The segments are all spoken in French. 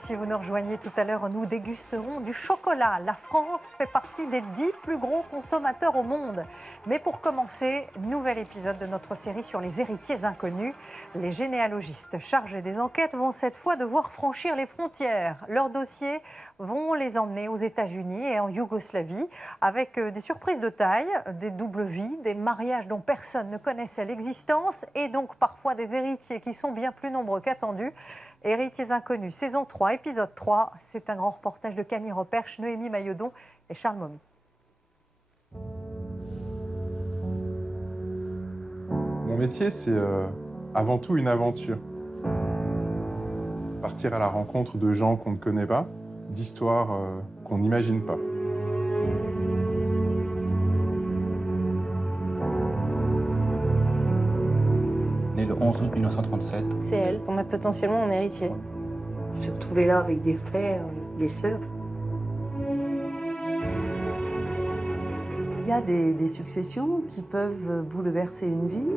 si vous nous rejoignez tout à l'heure, nous dégusterons du chocolat. La France fait partie des 10 plus gros consommateurs au monde. Mais pour commencer, nouvel épisode de notre série sur les héritiers inconnus. Les généalogistes chargés des enquêtes vont cette fois devoir franchir les frontières. Leurs dossiers vont les emmener aux États-Unis et en Yougoslavie avec des surprises de taille, des doubles vies, des mariages dont personne ne connaissait l'existence et donc parfois des héritiers qui sont bien plus nombreux qu'attendus. Héritiers inconnus, saison 3, épisode 3. C'est un grand reportage de Camille Reperche, Noémie Mailledon et Charles Momy. Mon métier, c'est avant tout une aventure. Partir à la rencontre de gens qu'on ne connaît pas, d'histoires qu'on n'imagine pas. Née le 11 août 1937. C'est elle qu'on a potentiellement en héritier. On s'est retrouvés là avec des frères, des sœurs. Il y a des successions qui peuvent bouleverser une vie.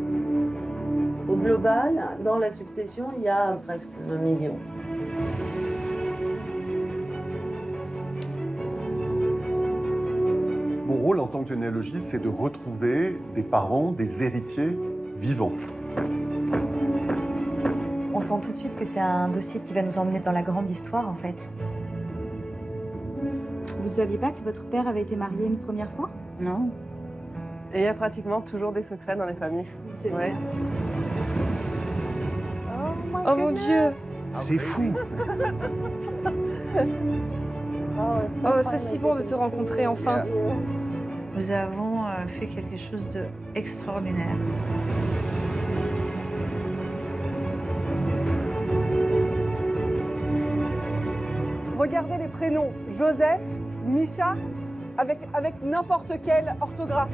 Au global, dans la succession, il y a presque 1 million. Mon rôle en tant que généalogiste, c'est de retrouver des parents, des héritiers vivants. On sent tout de suite que c'est un dossier qui va nous emmener dans la grande histoire, en fait. Vous saviez pas que votre père avait été marié une première fois? Non. Et il y a pratiquement toujours des secrets dans les familles. C'est vrai. Oh mon Dieu. C'est fou. Oh, c'est si bon de te rencontrer enfin. Nous avons fait quelque chose d'extraordinaire. Regardez les prénoms Joseph, Micha, avec n'importe quelle orthographe.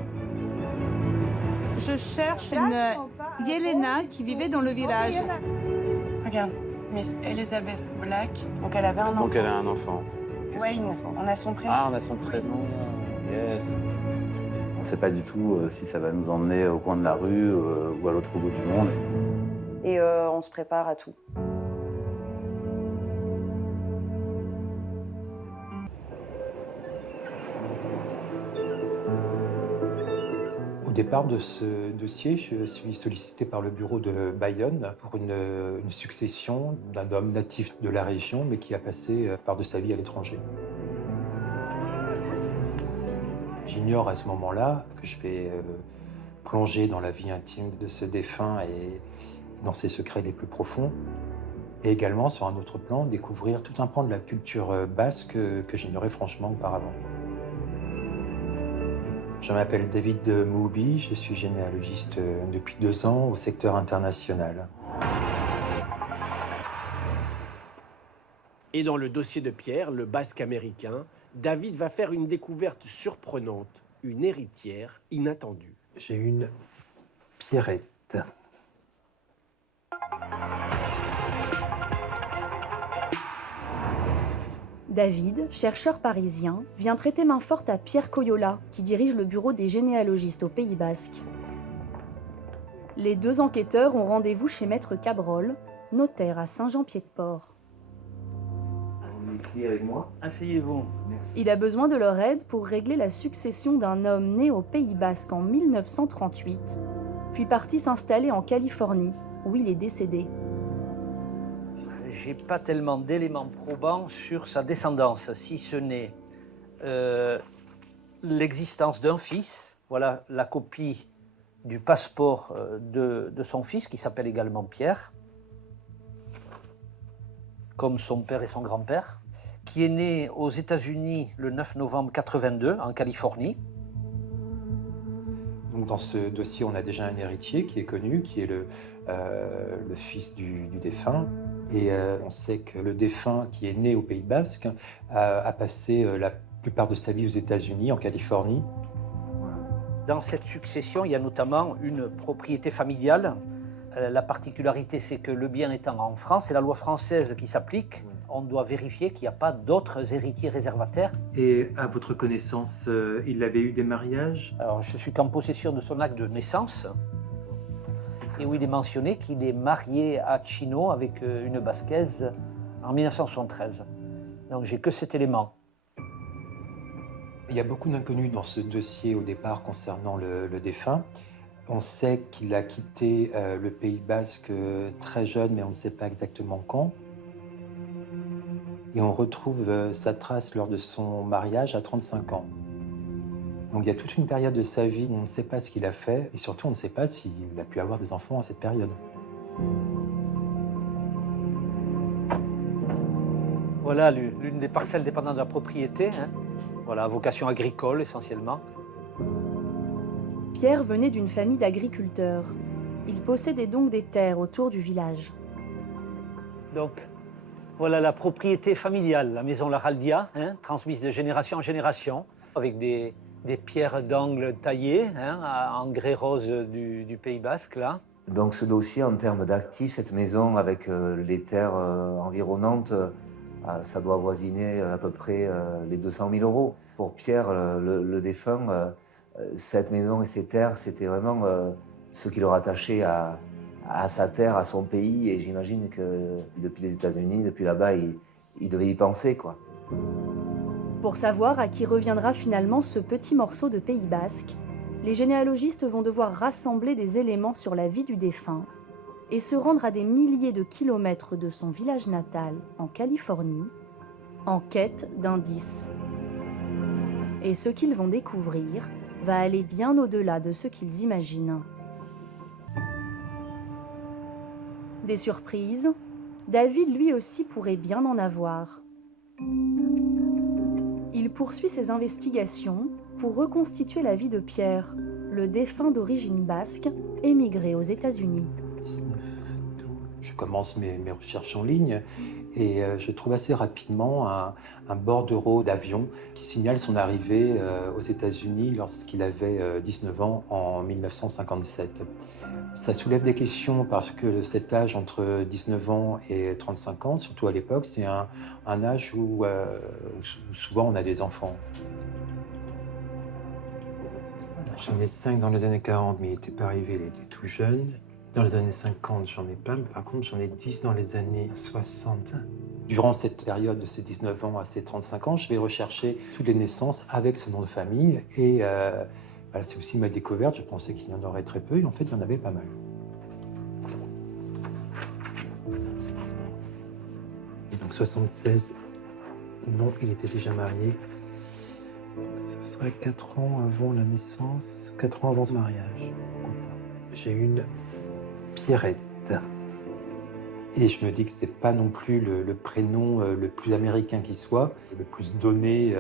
Je cherche une Yelena qui vivait dans le village. Regarde, Miss Elizabeth Black, donc elle avait un enfant. Donc elle a un enfant. Wayne, on a son prénom. Ah, on a son prénom, yes. On ne sait pas du tout si ça va nous emmener au coin de la rue ou à l'autre bout du monde. Et on se prépare à tout. Au départ de ce dossier, je suis sollicité par le bureau de Bayonne pour une succession d'un homme natif de la région, mais qui a passé part de sa vie à l'étranger. J'ignore à ce moment-là que je vais plonger dans la vie intime de ce défunt et dans ses secrets les plus profonds. Et également, sur un autre plan, découvrir tout un pan de la culture basque que j'ignorais franchement auparavant. Je m'appelle David Moubi, je suis généalogiste depuis 2 ans au secteur international. Et dans le dossier de Pierre, le basque américain, David va faire une découverte surprenante, une héritière inattendue. J'ai une Pierrette. David, chercheur parisien, vient prêter main forte à Pierre Coyola, qui dirige le bureau des généalogistes au Pays Basque. Les 2 enquêteurs ont rendez-vous chez Maître Cabrol, notaire à Saint-Jean-Pied-de-Port. Vous avec moi? Asseyez-vous. Il a besoin de leur aide pour régler la succession d'un homme né au Pays Basque en 1938, puis parti s'installer en Californie, où il est décédé. J'ai pas tellement d'éléments probants sur sa descendance, si ce n'est l'existence d'un fils. Voilà la copie du passeport de son fils, qui s'appelle également Pierre, comme son père et son grand-père, qui est né aux États-Unis le 9 novembre 82, en Californie. Donc dans ce dossier, on a déjà un héritier qui est connu, qui est le fils du défunt. Et on sait que le défunt, qui est né au Pays Basque, a passé la plupart de sa vie aux États-Unis, en Californie. Dans cette succession, il y a notamment une propriété familiale. La particularité, c'est que le bien étant en France, c'est la loi française qui s'applique. On doit vérifier qu'il n'y a pas d'autres héritiers réservataires. Et à votre connaissance, il avait eu des mariages? Alors, je suis qu'en possession de son acte de naissance. Et où il est mentionné qu'il est marié à Chino avec une basquaise en 1973. Donc j'ai que cet élément. Il y a beaucoup d'inconnus dans ce dossier au départ concernant le défunt. On sait qu'il a quitté le Pays Basque très jeune, mais on ne sait pas exactement quand. Et on retrouve sa trace lors de son mariage à 35 ans. Donc il y a toute une période de sa vie où on ne sait pas ce qu'il a fait, et surtout on ne sait pas s'il a pu avoir des enfants à cette période. Voilà l'une des parcelles dépendant de la propriété. Hein. Voilà, vocation agricole essentiellement. Pierre venait d'une famille d'agriculteurs. Il possédait donc des terres autour du village. Donc, voilà la propriété familiale, la maison Laraldia, hein, transmise de génération en génération, avec des pierres d'angle taillées, hein, en grès rose du Pays Basque, là. Donc ce dossier, en termes d'actifs, cette maison avec les terres environnantes, ça doit avoisiner à peu près les 200 000 euros. Pour Pierre, le défunt, cette maison et ces terres, c'était vraiment ce qui le rattachait à sa terre, à son pays. Et j'imagine que depuis les États-Unis, depuis là-bas, il devait y penser, quoi. Pour savoir à qui reviendra finalement ce petit morceau de Pays Basque, les généalogistes vont devoir rassembler des éléments sur la vie du défunt et se rendre à des milliers de kilomètres de son village natal, en Californie, en quête d'indices. Et ce qu'ils vont découvrir va aller bien au-delà de ce qu'ils imaginent. Des surprises, David lui aussi pourrait bien en avoir. Il poursuit ses investigations pour reconstituer la vie de Pierre, le défunt d'origine basque, émigré aux États-Unis. Je commence mes recherches en ligne et je trouve assez rapidement un bordereau d'avion qui signale son arrivée aux États-Unis lorsqu'il avait 19 ans en 1957. Ça soulève des questions parce que cet âge entre 19 ans et 35 ans, surtout à l'époque, c'est un âge où souvent on a des enfants. J'en ai 5 dans les années 40, mais il n'était pas arrivé, il était tout jeune. Dans les années 50, j'en ai pas, mais par contre, j'en ai 10 dans les années 60. Durant cette période de ces 19 ans à ces 35 ans, je vais rechercher toutes les naissances avec ce nom de famille. Et voilà, c'est aussi ma découverte. Je pensais qu'il y en aurait très peu, et en fait, il y en avait pas mal. Et donc 76, non, il était déjà marié. Ce serait 4 ans avant la naissance, 4 ans avant ce mariage. J'ai une Pierrette. Et je me dis que c'est pas non plus le prénom le plus américain qui soit, le plus donné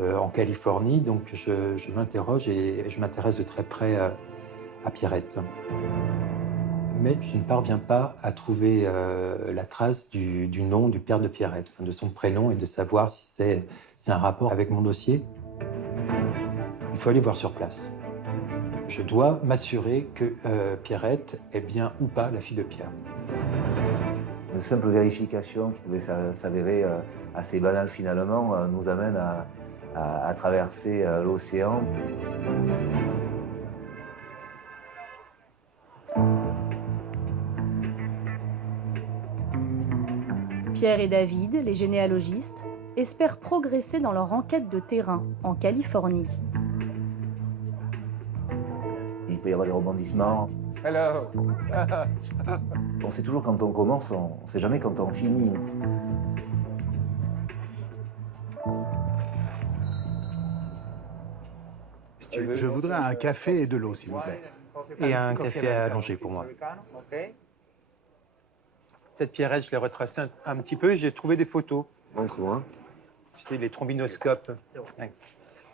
en Californie. Donc je m'interroge et je m'intéresse de très près à Pierrette. Mais je ne parviens pas à trouver la trace du nom du père de Pierrette, de son prénom, et de savoir si c'est un rapport avec mon dossier. Il faut aller voir sur place. Je dois m'assurer que Pierrette est bien ou pas la fille de Pierre. Une simple vérification qui devait s'avérer assez banale finalement nous amène à traverser l'océan. Pierre et David, les généalogistes, espèrent progresser dans leur enquête de terrain en Californie. Il peut y avoir des rebondissements. Hello. On sait toujours quand on commence, on ne sait jamais quand on finit. Je voudrais un café et de l'eau, s'il vous plaît. Et un café allongé pour moi. Cette Pierrette, je l'ai retracée un petit peu et j'ai trouvé des photos. Montre-moi. Tu sais, les trombinoscopes.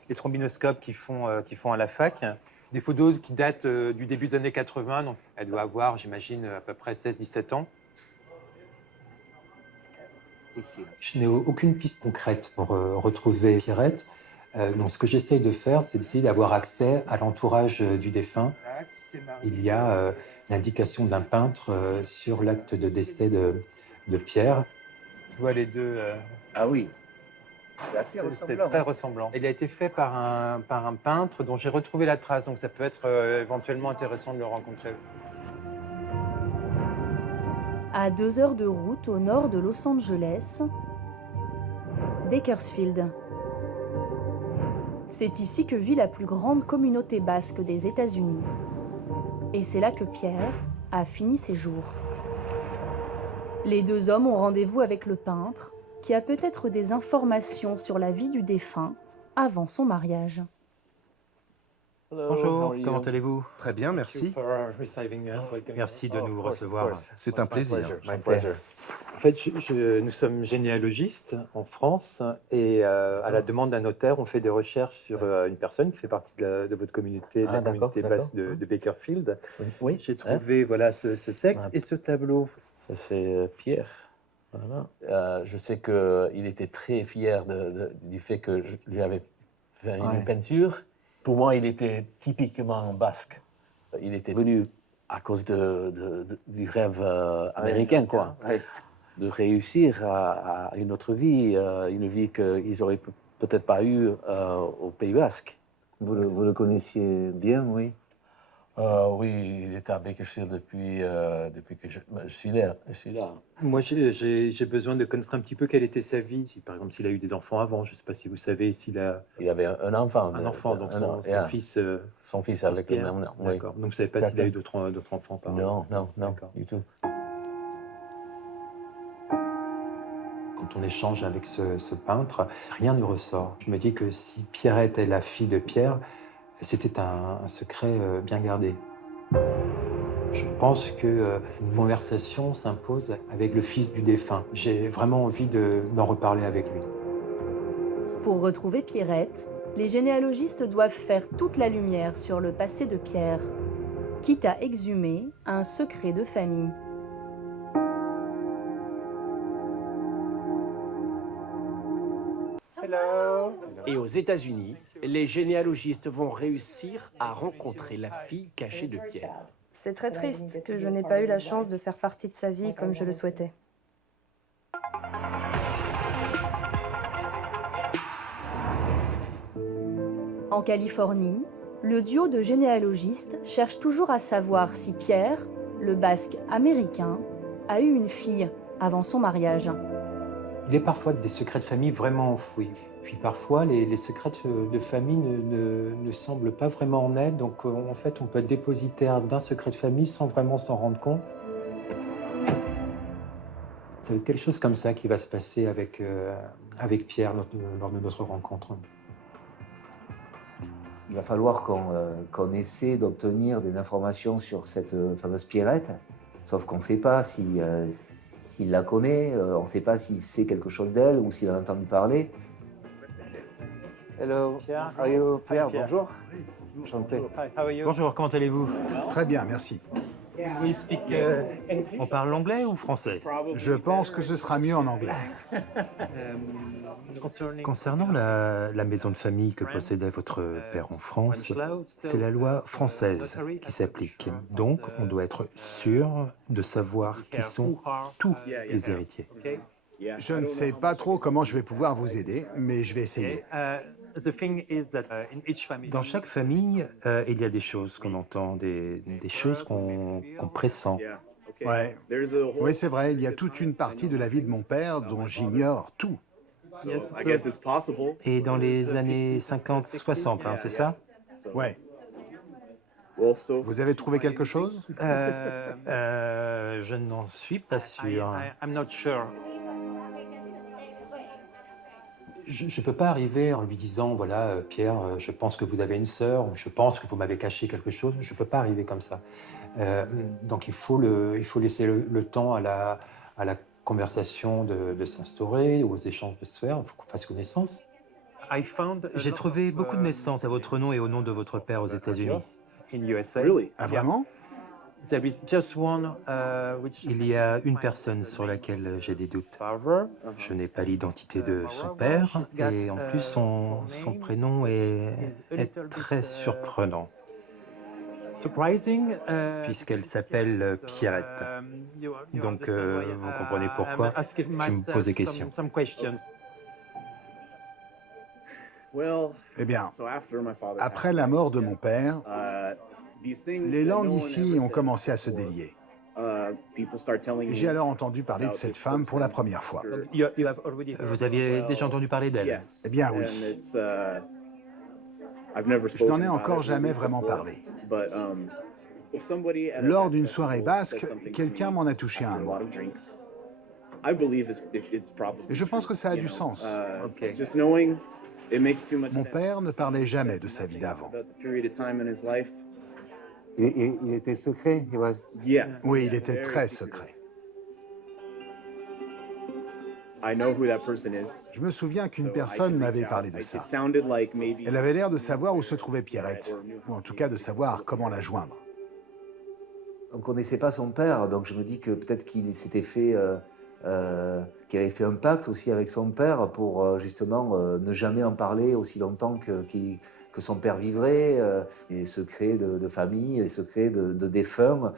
Les trombinoscopes qui font à la fac. Des photos qui datent du début des années 80, donc elle doit avoir, j'imagine, à peu près 16-17 ans. Je n'ai aucune piste concrète pour retrouver Pierrette. Donc ce que j'essaye de faire, c'est d'essayer d'avoir accès à l'entourage du défunt. Il y a l'indication d'un peintre sur l'acte de décès de Pierre. Tu vois les deux. Ah oui. C'est très ressemblant. Il a été fait par un peintre dont j'ai retrouvé la trace, donc ça peut être éventuellement intéressant de le rencontrer. À 2 heures de route au nord de Los Angeles, Bakersfield. C'est ici que vit la plus grande communauté basque des États-Unis. Et c'est là que Pierre a fini ses jours. Les 2 hommes ont rendez-vous avec le peintre, qui a peut-être des informations sur la vie du défunt avant son mariage. Bonjour, comment allez-vous? Très bien, merci. Merci de nous recevoir. C'est un plaisir. En fait, nous sommes généalogistes en France et à la demande d'un notaire, on fait des recherches sur une personne qui fait partie de votre communauté, de la communauté basque de Bakersfield. Oui. J'ai trouvé voilà, ce texte et ce tableau. C'est Pierre. Voilà. Je sais qu'il était très fier du fait que je lui avais fait une peinture. Pour moi, il était typiquement basque. Il était venu à cause du rêve américain, quoi. De réussir à une autre vie, une vie qu'ils n'auraient peut-être pas eue au Pays Basque. Vous le connaissiez bien, oui? Oui, il était à Bakersfield depuis que je suis là. Moi, j'ai besoin de connaître un petit peu quelle était sa vie. Si, par exemple, s'il a eu des enfants avant, je ne sais pas si vous savez s'il a... Il avait un enfant. Un enfant, donc son fils... Son fils avec le même nom. D'accord. Donc vous ne savez pas s'il a eu d'autres enfants par Non, du tout. Quand on échange avec ce peintre, rien ne ressort. Je me dis que si Pierrette est la fille de Pierre, c'était un secret bien gardé. Je pense qu'une conversation s'impose avec le fils du défunt. J'ai vraiment envie d'en reparler avec lui. Pour retrouver Pierrette, les généalogistes doivent faire toute la lumière sur le passé de Pierre, quitte à exhumer un secret de famille. Et aux États-Unis, les généalogistes vont réussir à rencontrer la fille cachée de Pierre. C'est très triste que je n'ai pas eu la chance de faire partie de sa vie comme je le souhaitais. En Californie, le duo de généalogistes cherche toujours à savoir si Pierre, le basque américain, a eu une fille avant son mariage. Il y a parfois des secrets de famille vraiment enfouis. Puis parfois, les secrets de famille ne semblent pas vraiment en être. Donc en fait, on peut être dépositaire d'un secret de famille sans vraiment s'en rendre compte. Ça va être quelque chose comme ça qui va se passer avec Pierre lors de notre rencontre. Il va falloir qu'on essaie d'obtenir des informations sur cette fameuse Pierrette, sauf qu'on ne sait pas s'il la connaît, on ne sait pas s'il sait quelque chose d'elle ou s'il en a entendu parler. Hello, Pierre. Pierre, Pierre. bonjour. Enchanté. Bonjour, comment allez-vous? Très bien, merci. On parle anglais ou français? Je pense que ce sera mieux en anglais. Concernant la maison de famille que possédait votre père en France, c'est la loi française qui s'applique. Donc, on doit être sûr de savoir qui sont tous les héritiers. Je ne sais pas trop comment je vais pouvoir vous aider, mais je vais essayer. Dans chaque famille, il y a des choses qu'on entend, des choses qu'on pressent. Ouais. Oui, c'est vrai, il y a toute une partie de la vie de mon père dont j'ignore tout. Et dans les années 50-60, c'est ça? Ouais. Vous avez trouvé quelque chose? Je n'en suis pas sûr. Je ne peux pas arriver en lui disant, voilà, Pierre, je pense que vous avez une sœur, ou je pense que vous m'avez caché quelque chose. Je ne peux pas arriver comme ça. Donc il faut laisser le temps à la conversation de s'instaurer, aux échanges de se faire, il faut qu'on fasse connaissance. J'ai trouvé beaucoup de naissances à votre nom et au nom de votre père aux États-Unis. Ah, vraiment? Il y a une personne sur laquelle j'ai des doutes. Je n'ai pas l'identité de son père et en plus son prénom est très surprenant. Puisqu'elle s'appelle Pierrette. Donc vous comprenez pourquoi je me pose des questions. Eh bien, après la mort de mon père, les langues ici ont commencé à se délier. J'ai alors entendu parler de cette femme pour la première fois. Vous aviez déjà entendu parler d'elle? Eh bien oui. Je n'en ai encore jamais vraiment parlé. Lors d'une soirée basque, quelqu'un m'en a touché un mot. Et je pense que ça a du sens. Mon père ne parlait jamais de sa vie d'avant. Il était secret? Oui, il était très secret. Je me souviens qu'une personne m'avait parlé de ça. Elle avait l'air de savoir où se trouvait Pierrette, ou en tout cas de savoir comment la joindre. On ne connaissait pas son père, donc je me dis que peut-être qu'il s'était fait, qu'il avait fait un pacte aussi avec son père pour justement ne jamais en parler aussi longtemps que son père vivrait. Les secrets de famille, les secrets de défunts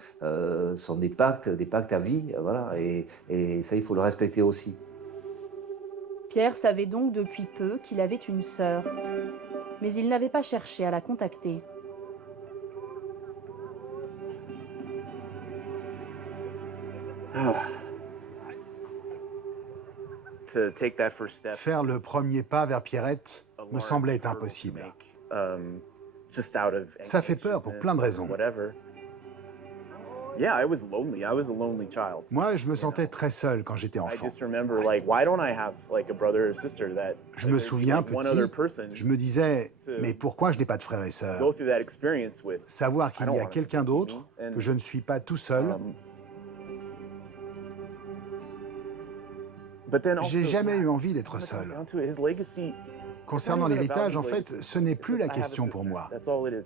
sont des pactes à vie, voilà, et ça il faut le respecter aussi. Pierre savait donc depuis peu qu'il avait une sœur, mais il n'avait pas cherché à la contacter. Faire le premier pas vers Pierrette me semblait impossible. Ça fait peur pour plein de raisons. Moi, je me sentais très seul quand j'étais enfant. Je me souviens, petit, je me disais, mais pourquoi je n'ai pas de frères et sœurs? Savoir qu'il y a quelqu'un d'autre, que je ne suis pas tout seul. J'ai jamais eu envie d'être seul. Concernant l'héritage, en fait, ce n'est plus la question pour moi.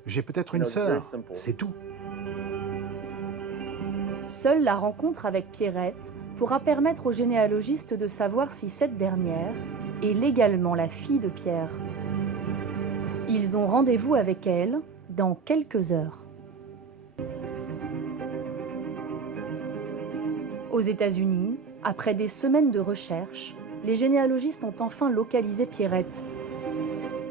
J'ai peut-être une sœur, c'est tout. Seule la rencontre avec Pierrette pourra permettre aux généalogistes de savoir si cette dernière est légalement la fille de Pierre. Ils ont rendez-vous avec elle dans quelques heures. Aux États-Unis, après des semaines de recherche, les généalogistes ont enfin localisé Pierrette.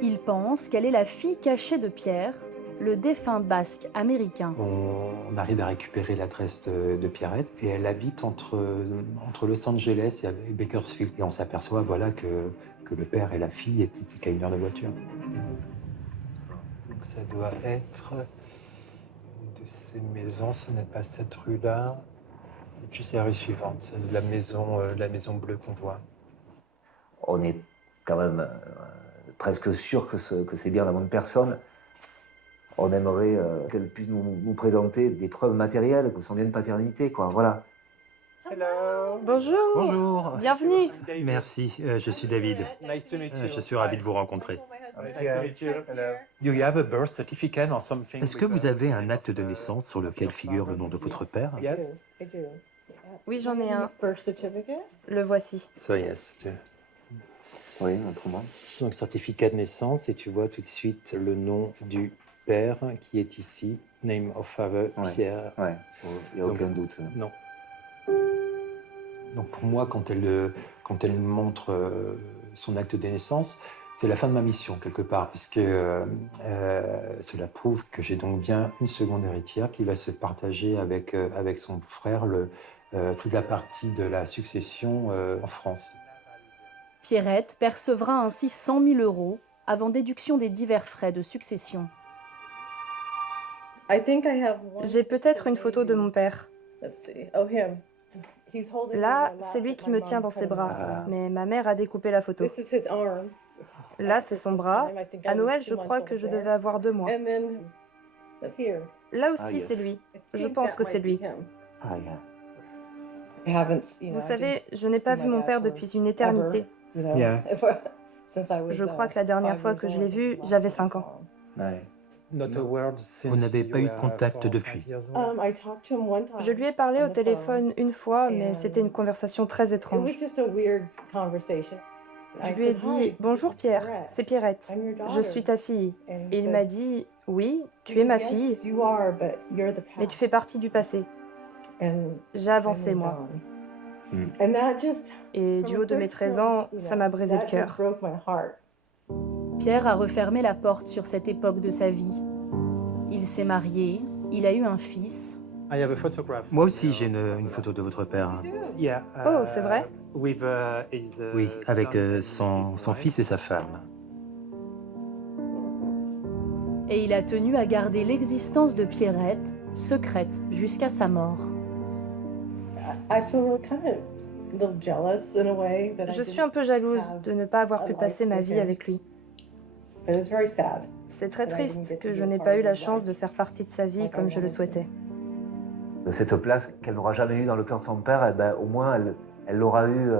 Ils pensent qu'elle est la fille cachée de Pierre, le défunt basque américain. On arrive à récupérer l'adresse de Pierrette et elle habite entre Los Angeles et Bakersfield. Et on s'aperçoit voilà, que le père et la fille étaient qu'à 1 heure de voiture. Donc ça doit être de ces maisons, ce n'est pas cette rue-là. C'est juste la rue suivante, c'est la maison bleue qu'on voit. On est quand même presque sûr que c'est bien la bonne personne. On aimerait qu'elle puisse nous présenter des preuves matérielles de son lien de paternité, quoi. Voilà. Bonjour. Bonjour. Bienvenue. Merci, je suis David. Je suis ravi de vous rencontrer. Est-ce que vous avez un acte de naissance sur lequel figure le nom de votre père? Oui, j'en ai un. Le voici. Oui, autrement. Donc, certificat de naissance, et tu vois tout de suite le nom du père qui est ici, name of father, Pierre. Ouais, il n'y a aucun doute. Non. Donc pour moi, quand elle montre son acte de naissance, c'est la fin de ma mission quelque part, puisque cela prouve que j'ai donc bien une seconde héritière qui va se partager avec son frère toute la partie de la succession en France. Pierrette percevra ainsi 100 000 € avant déduction des divers frais de succession. J'ai peut-être une photo de mon père. Là, c'est lui qui me tient dans ses bras, mais ma mère a découpé la photo. Là, c'est son bras. À Noël, je crois que je devais avoir 2 mois. Là aussi, c'est lui. Je pense que c'est lui. Vous savez, je n'ai pas vu mon père depuis une éternité. Je crois que la dernière fois que je l'ai vu, j'avais 5 ans. Vous n'avez pas eu de contact depuis? Je lui ai parlé au téléphone une fois, mais c'était une conversation très étrange. Je lui ai dit « Bonjour Pierre, c'est Pierrette, je suis ta fille. » Et il m'a dit « Oui, tu es ma fille, mais tu fais partie du passé. » J'ai avancé, moi. Et du haut de mes 13 ans, ça m'a brisé le cœur. Pierre a refermé la porte sur cette époque de sa vie. Il s'est marié, il a eu un fils, Moi aussi, j'ai une photo de votre père. Oh, c'est vrai? Oui, avec son fils et sa femme. Et il a tenu à garder l'existence de Pierrette secrète jusqu'à sa mort. Je suis un peu jalouse de ne pas avoir pu passer ma vie avec lui. C'est très triste que je n'ai pas eu la chance de faire partie de sa vie comme je le souhaitais. Cette place qu'elle n'aura jamais eue dans le cœur de son père, eh ben, au moins elle l'aura eue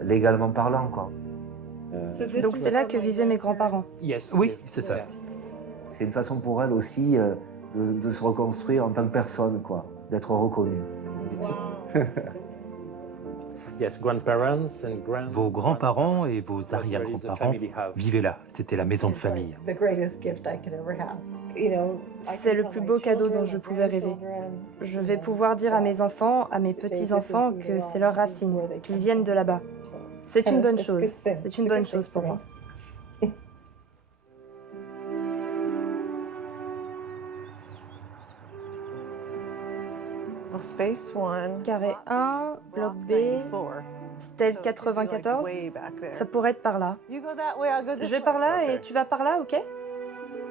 légalement parlant, quoi. Donc c'est là que vivaient mes grands-parents. Oui, c'est ça. C'est une façon pour elle aussi de se reconstruire en tant que personne, quoi, d'être reconnue. Vos grands-parents et vos arrière-grands-parents vivaient là. C'était la maison de famille. C'est le plus beau cadeau dont je pouvais rêver. Je vais pouvoir dire à mes enfants, à mes petits-enfants que c'est leur racine, qu'ils viennent de là-bas. C'est une bonne chose. C'est une bonne chose pour moi. Carré 1, bloc B, stèle 94, ça pourrait être par là. Je vais par là et tu vas par là, ok?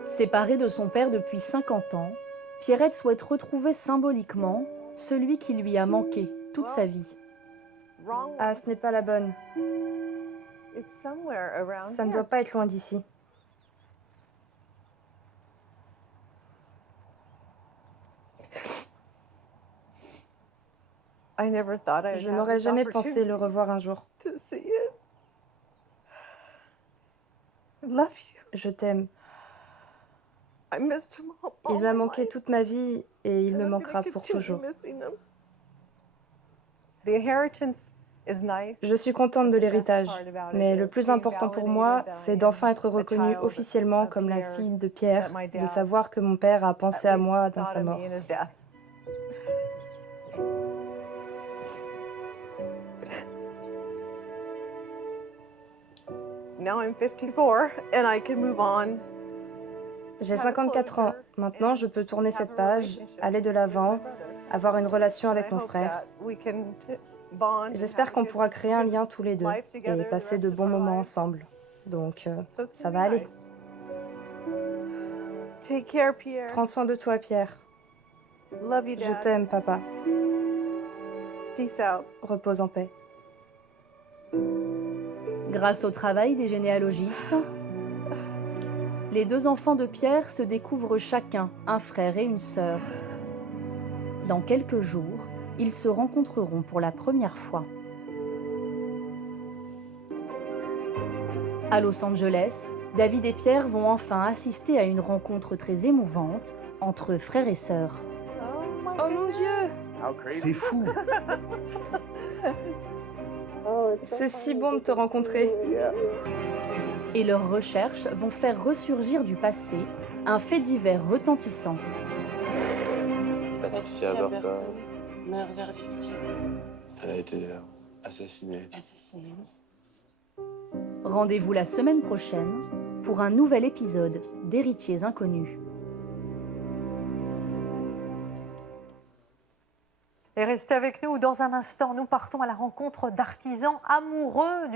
Séparée de son père depuis 50 ans, Pierrette souhaite retrouver symboliquement celui qui lui a manqué toute sa vie. Ah, ce n'est pas la bonne. Ça ne doit pas être loin d'ici. Je n'aurais jamais pensé le revoir un jour. Je t'aime. Il m'a manqué toute ma vie et il me manquera pour toujours. Je suis contente de l'héritage, mais le plus important pour moi, c'est d'enfin être reconnue officiellement comme la fille de Pierre, de savoir que mon père a pensé à moi dans sa mort. J'ai 54 ans. Maintenant, je peux tourner cette page, aller de l'avant, avoir une relation avec mon frère. J'espère qu'on pourra créer un lien tous les deux et passer de bons moments ensemble. Donc, ça va aller. Prends soin de toi, Pierre. Je t'aime, papa. Repose en paix. Grâce au travail des généalogistes, les deux enfants de Pierre se découvrent chacun un frère et une sœur. Dans quelques jours, ils se rencontreront pour la première fois. À Los Angeles, David et Pierre vont enfin assister à une rencontre très émouvante entre frères et sœurs. Oh mon Dieu! C'est fou! C'est si bon de te rencontrer. Et leurs recherches vont faire ressurgir du passé un fait divers retentissant. Patricia Berta, meurtre victime. elle a été assassinée. Rendez-vous la semaine prochaine pour un nouvel épisode d'Héritiers Inconnus. Et restez avec nous, dans un instant, nous partons à la rencontre d'artisans amoureux du